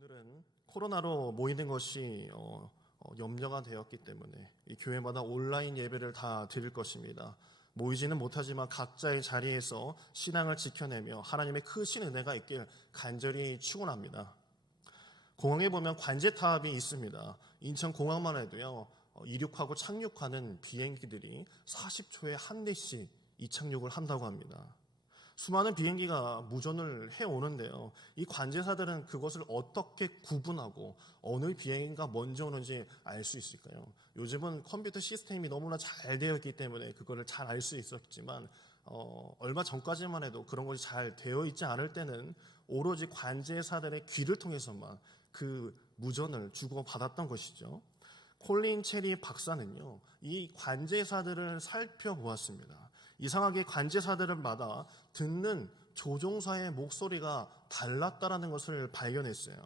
오늘은 코로나로 모이는 것이 염려가 되었기 때문에 이 교회마다 온라인 예배를 다 드릴 것입니다. 모이지는 못하지만 각자의 자리에서 신앙을 지켜내며 하나님의 크신 은혜가 있길 간절히 축원합니다. 공항에 보면 관제탑이 있습니다. 인천공항만 해도요, 이륙하고 착륙하는 비행기들이 40초에 한 대씩 이착륙을 한다고 합니다. 수많은 비행기가 무전을 해오는데요. 이 관제사들은 그것을 어떻게 구분하고 어느 비행기가 먼저 오는지 알 수 있을까요? 요즘은 컴퓨터 시스템이 너무나 잘 되어 있기 때문에 그거를 잘 알 수 있었지만 얼마 전까지만 해도 그런 것이 잘 되어 있지 않을 때는 오로지 관제사들의 귀를 통해서만 그 무전을 주고받았던 것이죠. 콜린 체리 박사는요, 이 관제사들을 살펴보았습니다. 이상하게 관제사들마다 듣는 조종사의 목소리가 달랐다라는 것을 발견했어요.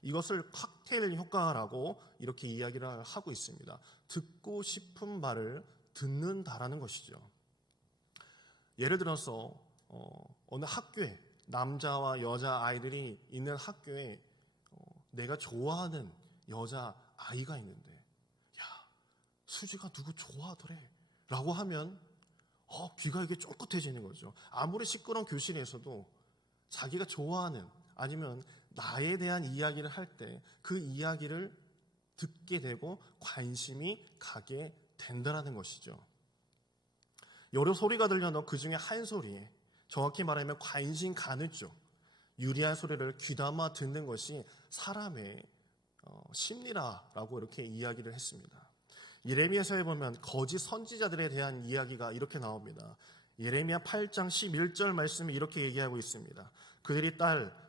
이것을 칵테일 효과라고 이렇게 이야기를 하고 있습니다. 듣고 싶은 말을 듣는다라는 것이죠. 예를 들어서 어느 학교에 남자와 여자 아이들이 있는 학교에 내가 좋아하는 여자 아이가 있는데, 야, 수지가 누구 좋아하더래 라고 하면 귀가 이게 쫄깃해지는 거죠. 아무리 시끄러운 교실에서도 자기가 좋아하는 아니면 나에 대한 이야기를 할 때 그 이야기를 듣게 되고 관심이 가게 된다는 것이죠. 여러 소리가 들려도 그 중에 한 소리에, 정확히 말하면 관심 가는 쪽, 유리한 소리를 귀담아 듣는 것이 사람의 심리라고 이렇게 이야기를 했습니다. 예레미야서에 보면 거짓 선지자들에 대한 이야기가 이렇게 나옵니다. 예레미야 8장 11절 말씀이 이렇게 얘기하고 있습니다. 그들이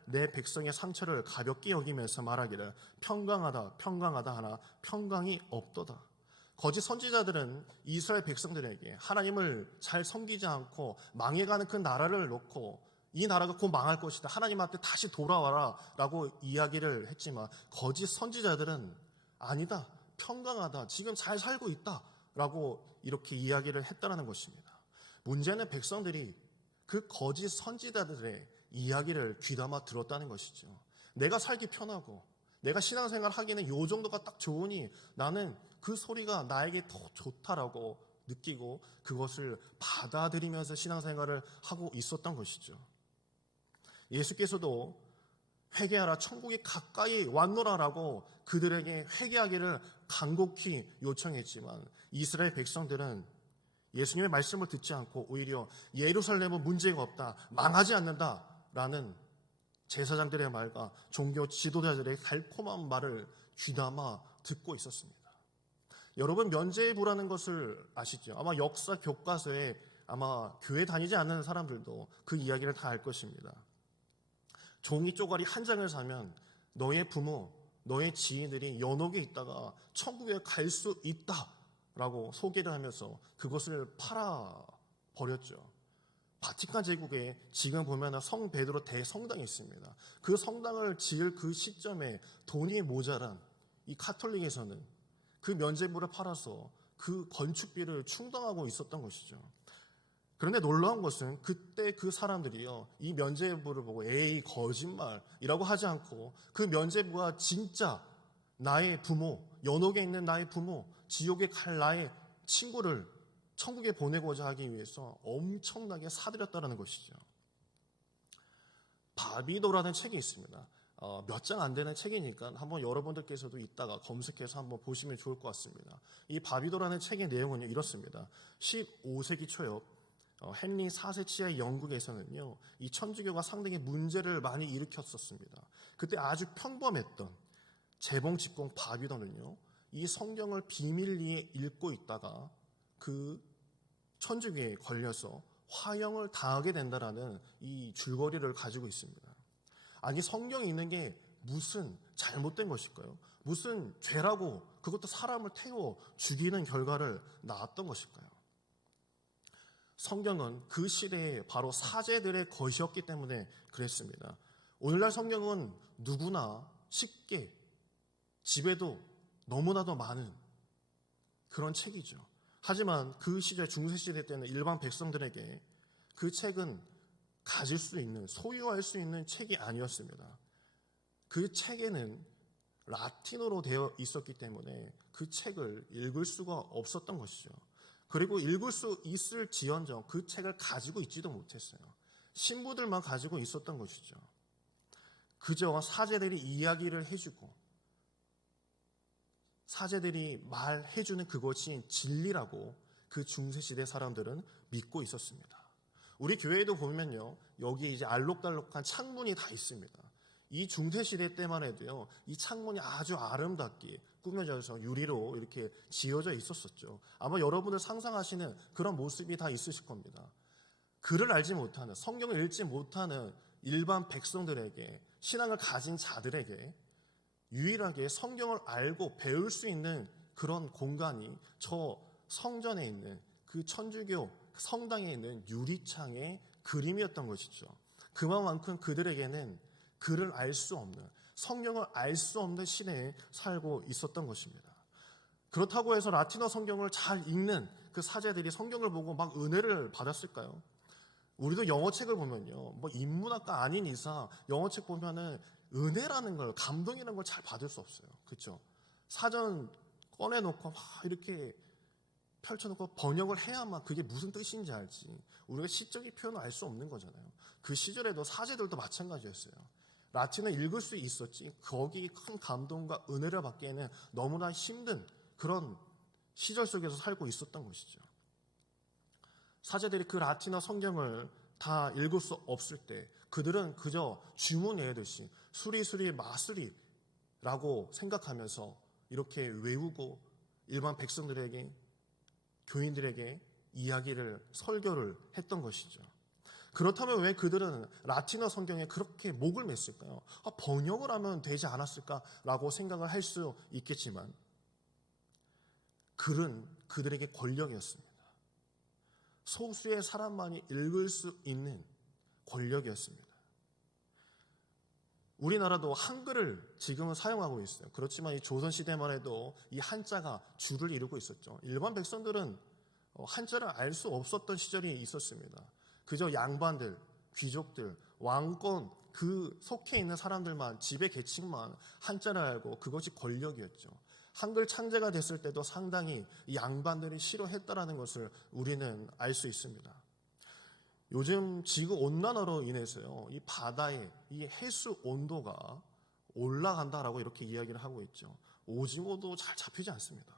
내 백성의 상처를 가볍게 여기면서 말하기를 평강하다 평강하다 하나 평강이 없도다. 거짓 선지자들은 이스라엘 백성들에게 하나님을 잘 섬기지 않고 망해가는 그 나라를 놓고 이 나라가 곧 망할 것이다, 하나님한테 다시 돌아와라 라고 이야기를 했지만 거짓 선지자들은 아니다, 평강하다, 지금 잘 살고 있다 라고 이렇게 이야기를 했다는 것입니다. 문제는 백성들이 그 거짓 선지자들의 이야기를 귀담아 들었다는 것이죠. 내가 살기 편하고 내가 신앙생활 하기에는 요 정도가 딱 좋으니 나는 그 소리가 나에게 더 좋다라고 느끼고 그것을 받아들이면서 신앙생활을 하고 있었던 것이죠. 예수께서도 회개하라, 천국이 가까이 왔노라라고 그들에게 회개하기를 간곡히 요청했지만 이스라엘 백성들은 예수님의 말씀을 듣지 않고 오히려 예루살렘은 문제가 없다, 망하지 않는다라는 제사장들의 말과 종교 지도자들의 달콤한 말을 귀담아 듣고 있었습니다. 여러분, 면죄부라는 것을 아시죠? 아마 역사 교과서에 아마 교회 다니지 않는 사람들도 그 이야기를 다 알 것입니다. 종이 쪼가리 한 장을 사면 너의 부모, 너의 지인들이 연옥에 있다가 천국에 갈 수 있다라고 소개를 하면서 그것을 팔아버렸죠. 바티칸 제국에 지금 보면 성 베드로 대성당이 있습니다. 그 성당을 지을 그 시점에 돈이 모자란 이 카톨릭에서는 그 면죄부를 팔아서 그 건축비를 충당하고 있었던 것이죠. 그런데 놀라운 것은 그때 그 사람들이요, 이 면죄부를 보고 에이 거짓말이라고 하지 않고 그 면죄부가 진짜 나의 부모, 연옥에 있는 나의 부모, 지옥에 갈 나의 친구를 천국에 보내고자 하기 위해서 엄청나게 사들였다는 것이죠. 바비도라는 책이 있습니다. 몇 장 안 되는 책이니까 한번 여러분들께서도 이따가 검색해서 한번 보시면 좋을 것 같습니다. 이 바비도라는 책의 내용은 이렇습니다. 15세기 초엽 헨리 4세치의 영국에서는요, 이 천주교가 상당히 문제를 많이 일으켰었습니다. 그때 아주 평범했던 재봉 집공 바비도는요, 이 성경을 비밀리에 읽고 있다가 그 천주교에 걸려서 화형을 당하게 된다라는 이 줄거리를 가지고 있습니다. 아니, 성경에 있는 게 무슨 잘못된 것일까요? 무슨 죄라고 그것도 사람을 태워 죽이는 결과를 낳았던 것일까요? 성경은 그 시대에 바로 사제들의 것이었기 때문에 그랬습니다. 오늘날 성경은 누구나 쉽게 집에도 너무나도 많은 그런 책이죠. 하지만 그 시절 중세시대 때는 일반 백성들에게 그 책은 가질 수 있는, 소유할 수 있는 책이 아니었습니다. 그 책에는 라틴어로 되어 있었기 때문에 그 책을 읽을 수가 없었던 것이죠. 그리고 읽을 수 있을지언정 그 책을 가지고 있지도 못했어요. 신부들만 가지고 있었던 것이죠. 그저 사제들이 이야기를 해주고 사제들이 말해주는 그것이 진리라고 그 중세시대 사람들은 믿고 있었습니다. 우리 교회에도 보면요, 여기 이제 알록달록한 창문이 다 있습니다. 이 중세시대 때만 해도요, 이 창문이 아주 아름답게 꾸며져서 유리로 이렇게 지어져 있었었죠. 아마 여러분들 상상하시는 그런 모습이 다 있으실 겁니다. 글을 알지 못하는, 성경을 읽지 못하는 일반 백성들에게, 신앙을 가진 자들에게 유일하게 성경을 알고 배울 수 있는 그런 공간이 저 성전에 있는 그 천주교 성당에 있는 유리창의 그림이었던 것이죠. 그만큼 그들에게는 글을 알 수 없는, 성경을 알 수 없는 시대에 살고 있었던 것입니다. 그렇다고 해서 라틴어 성경을 잘 읽는 그 사제들이 성경을 보고 막 은혜를 받았을까요? 우리도 영어책을 보면요, 뭐 인문학과 아닌 이상 영어책 보면은 은혜라는 걸, 감동이라는 걸 잘 받을 수 없어요. 그렇죠? 사전 꺼내놓고 막 이렇게 펼쳐놓고 번역을 해야만 그게 무슨 뜻인지 알지. 우리가 시적인 표현을 알 수 없는 거잖아요. 그 시절에도 사제들도 마찬가지였어요. 라틴어 읽을 수 있었지 거기 큰 감동과 은혜를 받기에는 너무나 힘든 그런 시절 속에서 살고 있었던 것이죠. 사제들이 그 라틴어 성경을 다 읽을 수 없을 때 그들은 그저 주문 외우듯이 수리수리 마수리라고 생각하면서 이렇게 외우고 일반 백성들에게, 교인들에게 이야기를, 설교를 했던 것이죠. 그렇다면 왜 그들은 라틴어 성경에 그렇게 목을 맸을까요? 번역을 하면 되지 않았을까라고 생각을 할 수 있겠지만 글은 그들에게 권력이었습니다. 소수의 사람만이 읽을 수 있는 권력이었습니다. 우리나라도 한글을 지금은 사용하고 있어요. 그렇지만 이 조선시대만 해도 이 한자가 주를 이루고 있었죠. 일반 백성들은 한자를 알 수 없었던 시절이 있었습니다. 그저 양반들, 귀족들, 왕권 그 속해 있는 사람들만, 지배 계층만 한자를 알고 그것이 권력이었죠. 한글 창제가 됐을 때도 상당히 이 양반들이 싫어했다라는 것을 우리는 알 수 있습니다. 요즘 지구 온난화로 인해서요, 이 바다의 이 해수 온도가 올라간다라고 이렇게 이야기를 하고 있죠. 오징어도 잘 잡히지 않습니다.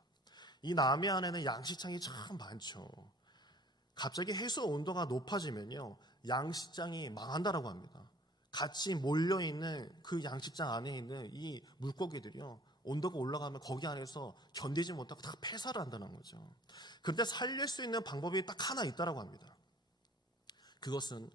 이 남해안에는 양식장이 참 많죠. 갑자기 해수 온도가 높아지면요, 양식장이 망한다라고 합니다. 같이 몰려있는 그 양식장 안에 있는 이 물고기들이요, 온도가 올라가면 거기 안에서 견디지 못하고 다 폐사를 한다는 거죠. 그런데 살릴 수 있는 방법이 딱 하나 있다라고 합니다. 그것은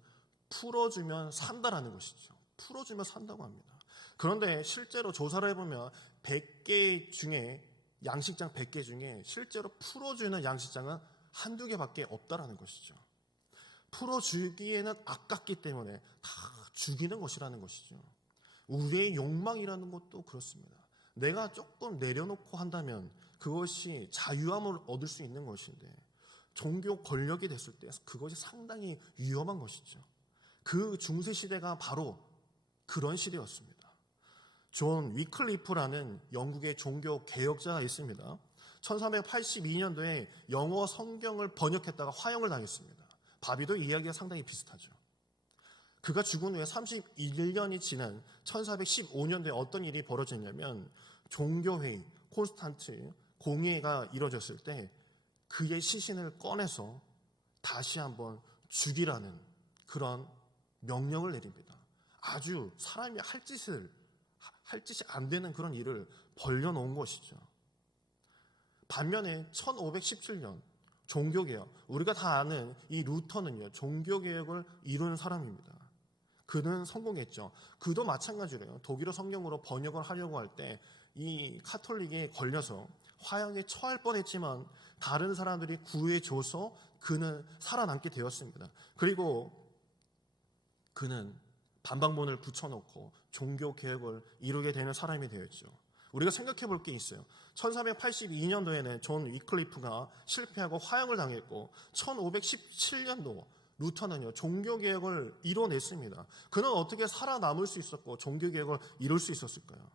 풀어주면 산다라는 것이죠. 풀어주면 산다고 합니다. 그런데 실제로 조사를 해보면 100개 중에, 양식장 100개 중에 실제로 풀어주는 양식장은 한두 개밖에 없다라는 것이죠. 풀어주기에는 아깝기 때문에 다 죽이는 것이라는 것이죠. 우리의 욕망이라는 것도 그렇습니다. 내가 조금 내려놓고 한다면 그것이 자유함을 얻을 수 있는 것인데, 종교 권력이 됐을 때 그것이 상당히 위험한 것이죠. 그 중세시대가 바로 그런 시대였습니다. 존 위클리프라는 영국의 종교 개혁자가 있습니다. 1382년도에 영어 성경을 번역했다가 화형을 당했습니다. 바비도 이야기가 상당히 비슷하죠. 그가 죽은 후에 31년이 지난 1415년도에 어떤 일이 벌어졌냐면, 종교회의, 콘스탄트 공회가 이루어졌을 때 그의 시신을 꺼내서 다시 한번 죽이라는 그런 명령을 내립니다. 아주 사람이 할 짓이 안 되는 그런 일을 벌려놓은 것이죠. 반면에 1517년 종교개혁, 우리가 다 아는 이 루터는요, 종교개혁을 이룬 사람입니다. 그는 성공했죠. 그도 마찬가지로요, 독일어 성경으로 번역을 하려고 할 때 이 카톨릭에 걸려서 화형에 처할 뻔했지만 다른 사람들이 구해줘서 그는 살아남게 되었습니다. 그리고 그는 반박문을 붙여놓고 종교개혁을 이루게 되는 사람이 되었죠. 우리가 생각해 볼 게 있어요. 1382년도에는 존 위클리프가 실패하고 화형을 당했고, 1517년도 루터는요, 종교개혁을 이뤄냈습니다. 그는 어떻게 살아남을 수 있었고 종교개혁을 이룰 수 있었을까요?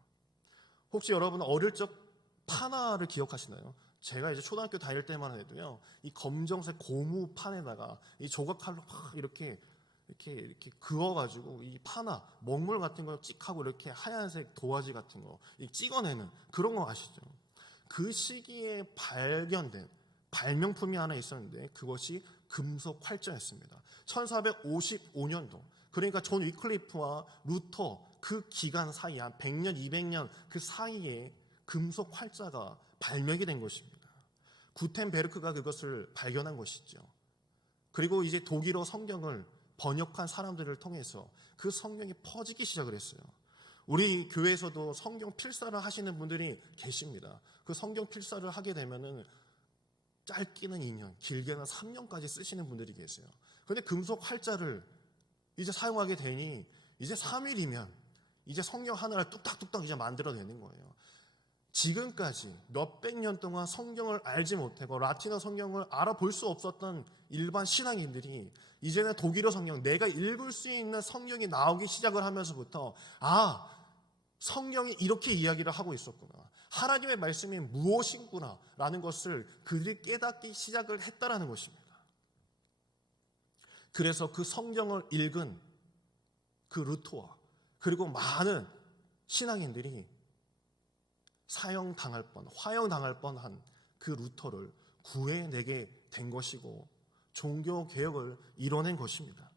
혹시 여러분 어릴 적 파나를 기억하시나요? 제가 이제 초등학교 다닐 때만 해도요, 이 검정색 고무판에다가 이 조각칼로 막 이렇게 그어가지고 이 파나, 먹물 같은 거 찍하고 이렇게 하얀색 도화지 같은 거 찍어내는 그런 거 아시죠? 그 시기에 발견된 발명품이 하나 있었는데 그것이 금속 활자였습니다. 1455년도, 그러니까 존 위클리프와 루터 그 기간 사이에 한 100년, 200년 그 사이에 금속 활자가 발명이 된 것입니다. 구텐베르크가 그것을 발견한 것이죠. 그리고 이제 독일어 성경을 번역한 사람들을 통해서 그 성경이 퍼지기 시작을 했어요. 우리 교회에서도 성경 필사를 하시는 분들이 계십니다. 그 성경 필사를 하게 되면은 짧게는 2년, 길게는 3년까지 쓰시는 분들이 계세요. 그런데 금속 활자를 이제 사용하게 되니 이제 3일이면 이제 성경 하나를 뚝딱뚝딱 이제 만들어내는 거예요. 지금까지 몇백 년 동안 성경을 알지 못하고 라틴어 성경을 알아볼 수 없었던 일반 신앙인들이 이제는 독일어 성경, 내가 읽을 수 있는 성경이 나오기 시작을 하면서부터 성경이 이렇게 이야기를 하고 있었구나, 하나님의 말씀이 무엇이구나 라는 것을 그들이 깨닫기 시작을 했다라는 것입니다. 그래서 그 성경을 읽은 그 루터와 그리고 많은 신앙인들이 화형당할 뻔한 그 루터를 구해내게 된 것이고 종교개혁을 이뤄낸 것입니다.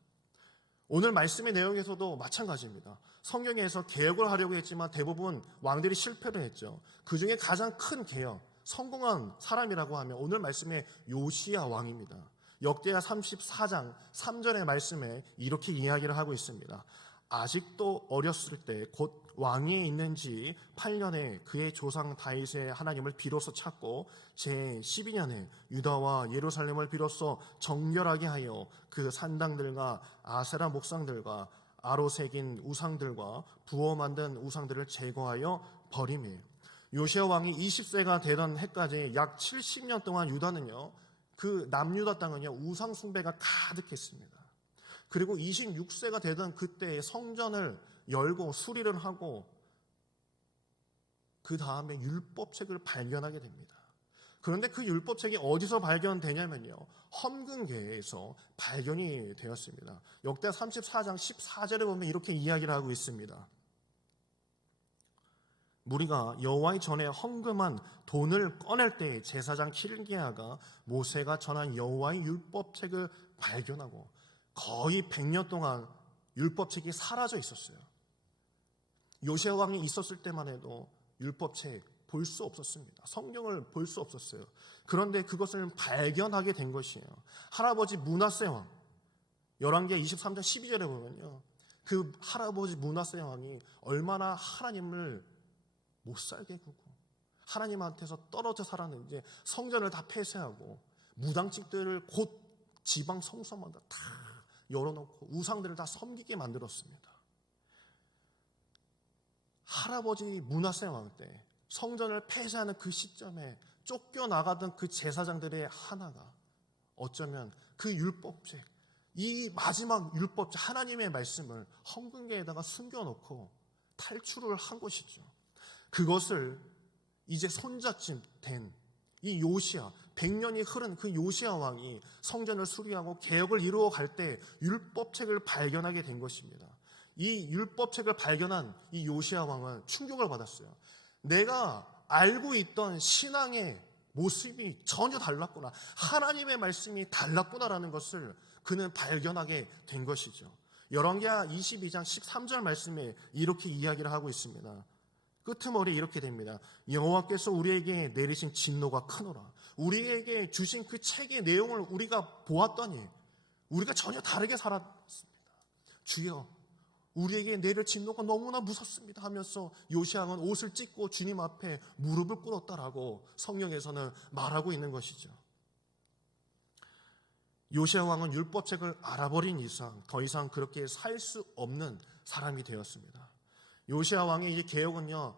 오늘 말씀의 내용에서도 마찬가지입니다. 성경에서 개혁을 하려고 했지만 대부분 왕들이 실패를 했죠. 그 중에 가장 큰 개혁, 성공한 사람이라고 하면 오늘 말씀의 요시야 왕입니다. 역대하 34장 3절의 말씀에 이렇게 이야기를 하고 있습니다. 아직도 어렸을 때 곧 왕위에 있는 지 8년에 그의 조상 다윗의 하나님을 비로소 찾고 제12년에 유다와 예루살렘을 비로소 정결하게 하여 그 산당들과 아세라 목상들과 아로 새긴 우상들과 부어 만든 우상들을 제거하여 버리며, 요시야 왕이 20세가 되던 해까지 약 70년 동안 유다는요, 그 남유다 땅은요 우상 숭배가 가득했습니다. 그리고 26세가 되던 그때에 성전을 열고 수리를 하고 그 다음에 율법책을 발견하게 됩니다. 그런데 그 율법책이 어디서 발견되냐면요, 헌금궤에서 발견이 되었습니다. 역대 34장 14절에 보면 이렇게 이야기를 하고 있습니다. 무리가 여호와의 전에 헌금한 돈을 꺼낼 때 제사장 힐기야가 모세가 전한 여호와의 율법책을 발견하고 거의 100년 동안 율법책이 사라져 있었어요. 요시야 왕이 있었을 때만 해도 율법책 볼 수 없었습니다. 성경을 볼 수 없었어요. 그런데 그것을 발견하게 된 것이에요. 할아버지 므낫세 왕, 열왕기하 23장 12절에 보면요, 그 할아버지 므낫세 왕이 얼마나 하나님을 못 살게 구고 하나님한테서 떨어져 살았는지 성전을 다 폐쇄하고 무당집들을 곧 지방 성소마다 다 열어놓고 우상들을 다 섬기게 만들었습니다. 할아버지 므낫세 왕 때 성전을 폐쇄하는 그 시점에 쫓겨나가던 그 제사장들의 하나가 어쩌면 그 율법책, 이 마지막 율법책 하나님의 말씀을 헌금궤에다가 숨겨놓고 탈출을 한 것이죠. 그것을 이제 손자쯤 된 이 요시야, 100년이 흐른 그 요시야 왕이 성전을 수리하고 개혁을 이루어 갈 때 율법책을 발견하게 된 것입니다. 이 율법책을 발견한 이 요시야 왕은 충격을 받았어요. 내가 알고 있던 신앙의 모습이 전혀 달랐구나, 하나님의 말씀이 달랐구나라는 것을 그는 발견하게 된 것이죠. 열왕기하 22장 13절 말씀에 이렇게 이야기를 하고 있습니다. 끄트머리 이렇게 됩니다. 여호와께서 우리에게 내리신 진노가 크노라. 우리에게 주신 그 책의 내용을 우리가 보았더니 우리가 전혀 다르게 살았습니다. 주여, 우리에게 내릴 진노가 너무나 무섭습니다 하면서 요시야 왕은 옷을 찢고 주님 앞에 무릎을 꿇었다라고 성경에서는 말하고 있는 것이죠. 요시야 왕은 율법책을 알아버린 이상 더 이상 그렇게 살 수 없는 사람이 되었습니다. 요시야 왕의 이 개혁은요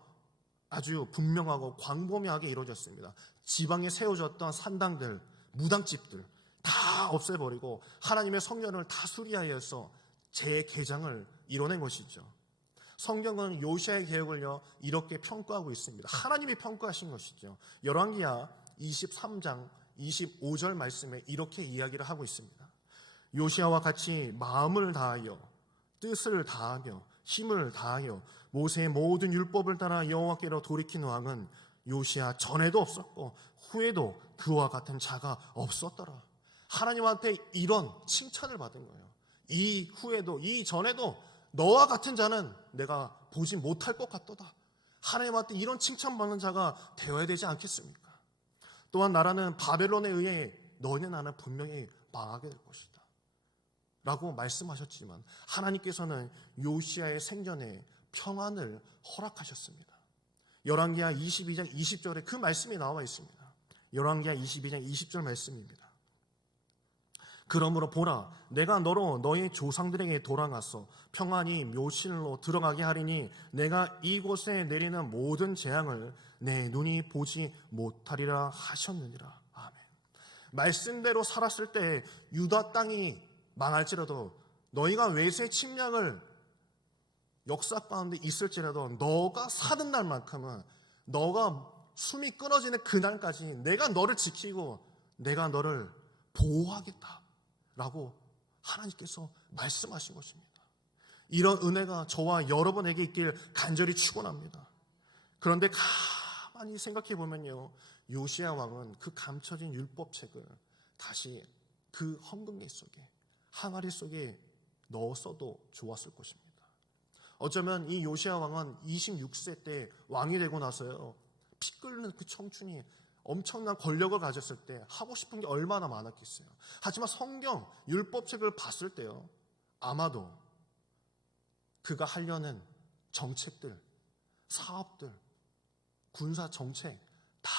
아주 분명하고 광범위하게 이루어졌습니다. 지방에 세워졌던 산당들, 무당집들, 다 없애버리고 하나님의 성전을 다 수리하여서 재개장을 이뤄낸 것이죠. 성경은 요시아의 계획을요 이렇게 평가하고 있습니다. 하나님이 평가하신 것이죠. 열왕기하 23장 25절 말씀에 이렇게 이야기를 하고 있습니다. 요시아와 같이 마음을 다하여 뜻을 다하며 힘을 다하여 모세의 모든 율법을 따라 여호와께로 돌이킨 왕은 요시아 전에도 없었고 후에도 그와 같은 자가 없었더라. 하나님한테 이런 칭찬을 받은 거예요. 이 후에도 이 전에도 너와 같은 자는 내가 보지 못할 것 같도다. 하나님한테 이런 칭찬받는 자가 되어야 되지 않겠습니까? 또한 나라는 바벨론에 의해 너희의 나라는 분명히 망하게 될 것이다 라고 말씀하셨지만 하나님께서는 요시아의 생전에 평안을 허락하셨습니다. 열왕기하 22장 20절에 그 말씀이 나와 있습니다. 열왕기하 22장 20절 말씀입니다. 그러므로 보라, 내가 너로 너희 조상들에게 돌아가서 평안히 묘실로 들어가게 하리니 내가 이곳에 내리는 모든 재앙을 내 눈이 보지 못하리라 하셨느니라. 아멘. 말씀대로 살았을 때 유다 땅이 망할지라도 너희가 외세 침략을 역사 가운데 있을지라도 너가 사는 날만큼은 너가 숨이 끊어지는 그날까지 내가 너를 지키고 내가 너를 보호하겠다라고 하나님께서 말씀하신 것입니다. 이런 은혜가 저와 여러분에게 있길 간절히 축원합니다. 그런데 가만히 생각해 보면요, 요시야 왕은 그 감춰진 율법책을 다시 그 헌금계 속에 항아리 속에 넣었어도 좋았을 것입니다. 어쩌면 이 요시야 왕은 26세 때 왕이 되고 나서요, 피 끓는 그 청춘이 엄청난 권력을 가졌을 때 하고 싶은 게 얼마나 많았겠어요. 하지만 성경 율법책을 봤을 때요, 아마도 그가 하려는 정책들, 사업들, 군사 정책 다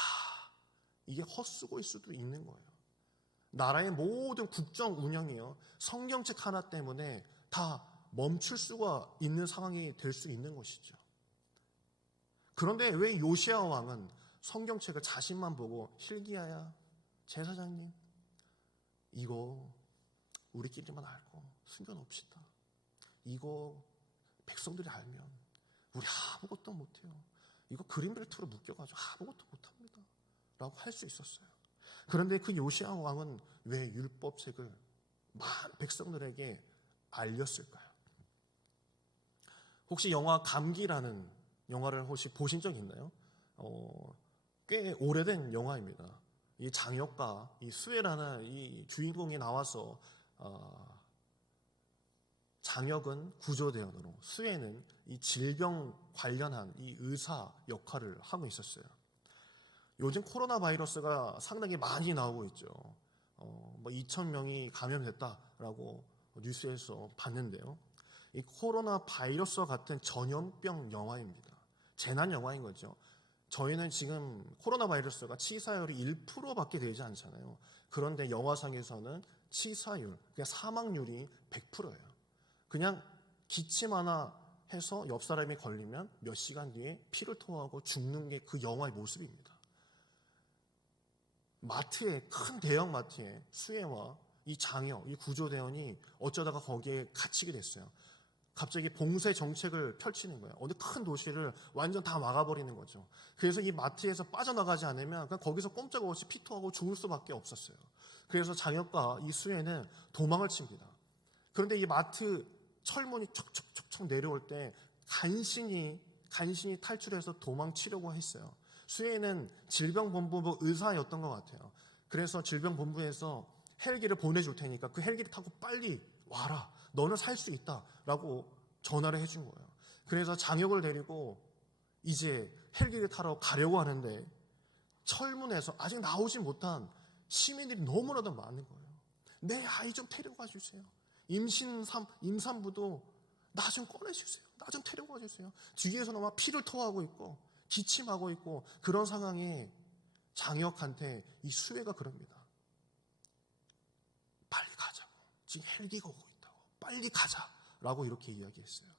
이게 헛수고일 수도 있는 거예요. 나라의 모든 국정 운영이요, 성경책 하나 때문에 다 멈출 수가 있는 상황이 될 수 있는 것이죠. 그런데 왜 요시야 왕은 성경책을 자신만 보고 hil기야야, 제사장님, 이거 우리끼리만 알고 숨겨놓읍시다. 이거 백성들이 알면 우리 아무것도 못해요. 이거 그린벨트로 묶여가지고 아무것도 못합니다 라고 할 수 있었어요. 그런데 그 요시야 왕은 왜 율법책을 많은 백성들에게 알렸을까요? 혹시 영화 감기라는 영화를 혹시 보신 적 있나요? 꽤 오래된 영화입니다. 이 장혁과 이 수혜라는 이 주인공이 나와서 장혁은 구조대원으로, 수혜는 이 질병 관련한 이 의사 역할을 하고 있었어요. 요즘 코로나 바이러스가 상당히 많이 나오고 있죠. 2,000명이 감염됐다라고 뉴스에서 봤는데요. 이 코로나 바이러스와 같은 전염병 영화입니다. 재난 영화인 거죠. 저희는 지금 코로나 바이러스가 치사율이 1%밖에 되지 않잖아요. 그런데 영화상에서는 치사율, 그냥 사망률이 100%예요. 그냥 기침 하나 해서 옆 사람이 걸리면 몇 시간 뒤에 피를 토하고 죽는 게 그 영화의 모습입니다. 마트에, 큰 대형 마트에 수혜와 이 장혁, 이 구조대원이 어쩌다가 거기에 갇히게 됐어요. 갑자기 봉쇄 정책을 펼치는 거예요. 어느 큰 도시를 완전 다 막아버리는 거죠. 그래서 이 마트에서 빠져나가지 않으면 그냥 거기서 꼼짝없이 피토하고 죽을 수밖에 없었어요. 그래서 장혁과 이 수혜는 도망을 칩니다. 그런데 이 마트 철문이 척척척척 내려올 때 간신히 탈출해서 도망치려고 했어요. 수혜는 질병본부 의사였던 것 같아요. 그래서 질병본부에서 헬기를 보내줄 테니까 그 헬기를 타고 빨리 와라. 너는 살 수 있다 라고 전화를 해준 거예요. 그래서 장혁을 데리고 이제 헬기를 타러 가려고 하는데 철문에서 아직 나오지 못한 시민들이 너무나도 많은 거예요. 내 아이 좀 데려가 주세요. 임산부도 나 좀 꺼내주세요. 나 좀 데려가 주세요. 뒤에서는 막 피를 토하고 있고 기침하고 있고 그런 상황에 장혁한테 이 수혜가 그럽니다. 빨리 가자고. 지금 헬기가 오고 있다고. 빨리 가자라고 이렇게 이야기했어요.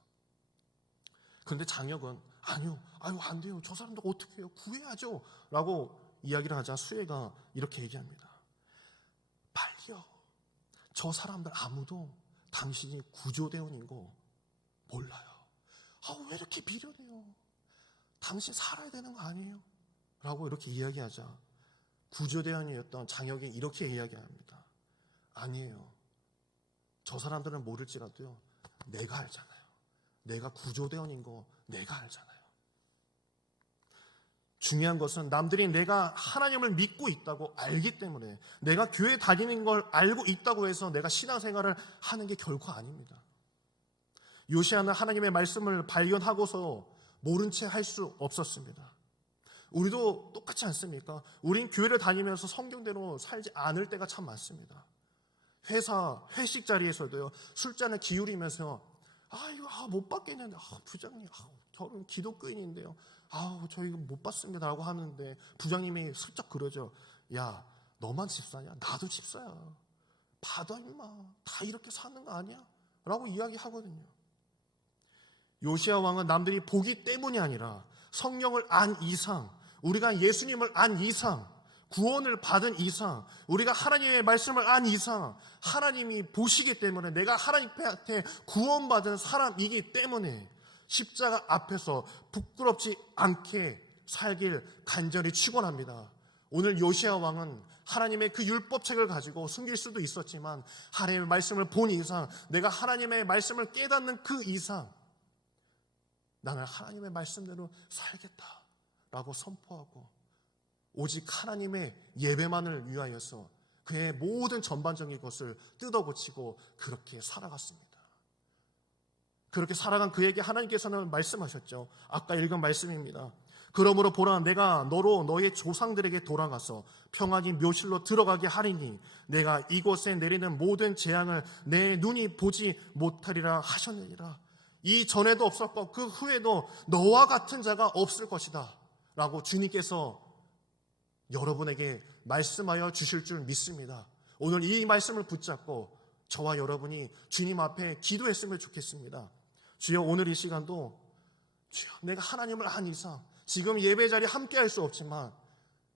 그런데 장혁은 아니요 안 돼요. 저 사람들 어떻게 해요? 구해야죠 라고 이야기를 하자 수혜가 이렇게 얘기합니다. 빨리 아니요. 저 사람들 아무도 당신이 구조대원인 거 몰라요. 왜 이렇게 미련해요? 당신 살아야 되는 거 아니에요? 라고 이렇게 이야기하자 구조대원이었던 장혁이 이렇게 이야기합니다. 아니에요. 저 사람들은 모를지라도요. 내가 알잖아요. 내가 구조대원인 거 내가 알잖아요. 중요한 것은 남들이 내가 하나님을 믿고 있다고 알기 때문에, 내가 교회 다니는 걸 알고 있다고 해서 내가 신앙생활을 하는 게 결코 아닙니다. 요시야는 하나님의 말씀을 발견하고서 모른 채 할 수 없었습니다. 우리도 똑같지 않습니까? 우린 교회를 다니면서 성경대로 살지 않을 때가 참 많습니다. 회식 자리에서도요, 술잔을 기울이면서 이거 못 받겠는데, 부장님, 저는 기독교인인데요, 저 이거 못 받습니다 라고 하는데 부장님이 슬쩍 그러죠. 야, 너만 집사냐? 나도 집사야. 받아 임마. 다 이렇게 사는 거 아니야? 라고 이야기하거든요. 요시야 왕은 남들이 보기 때문이 아니라 성경을 안 이상, 우리가 예수님을 안 이상, 구원을 받은 이상, 우리가 하나님의 말씀을 안 이상, 하나님이 보시기 때문에, 내가 하나님한테 구원받은 사람이기 때문에 십자가 앞에서 부끄럽지 않게 살길 간절히 축원합니다. 오늘 요시야 왕은 하나님의 그 율법책을 가지고 숨길 수도 있었지만, 하나님의 말씀을 본 이상, 내가 하나님의 말씀을 깨닫는 그 이상 나는 하나님의 말씀대로 살겠다라고 선포하고 오직 하나님의 예배만을 위하여서 그의 모든 전반적인 것을 뜯어고치고 그렇게 살아갔습니다. 그렇게 살아간 그에게 하나님께서는 말씀하셨죠. 아까 읽은 말씀입니다. 그러므로 보라, 내가 너로 너의 조상들에게 돌아가서 평안히 묘실로 들어가게 하리니 내가 이곳에 내리는 모든 재앙을 내 눈이 보지 못하리라 하셨느니라. 이 전에도 없었고 그 후에도 너와 같은 자가 없을 것이다 라고 주님께서 여러분에게 말씀하여 주실 줄 믿습니다. 오늘 이 말씀을 붙잡고 저와 여러분이 주님 앞에 기도했으면 좋겠습니다. 주여, 오늘 이 시간도 주여, 내가 하나님을 안 이상 지금 예배 자리에 함께 할 수 없지만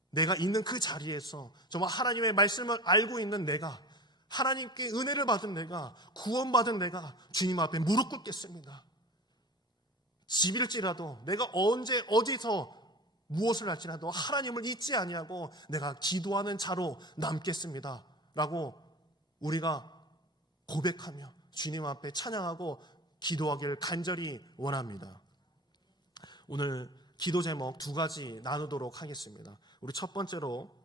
내가 있는 그 자리에서 정말 하나님의 말씀을 알고 있는 내가, 하나님께 은혜를 받은 내가, 구원받은 내가 주님 앞에 무릎 꿇겠습니다. 집일지라도, 내가 언제 어디서 무엇을 할지라도 하나님을 잊지 아니하고 내가 기도하는 자로 남겠습니다 라고 우리가 고백하며 주님 앞에 찬양하고 기도하기를 간절히 원합니다. 오늘 기도 제목 2가지 나누도록 하겠습니다. 우리 첫 번째로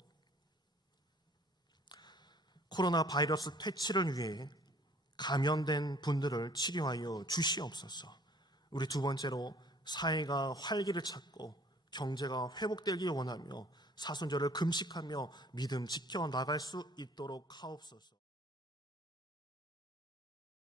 코로나 바이러스 퇴치를 위해 감염된 분들을 치료하여 주시옵소서. 우리 두 번째로 사회가 활기를 찾고 경제가 회복되길 원하며 사순절을 금식하며 믿음 지켜나갈 수 있도록 하옵소서.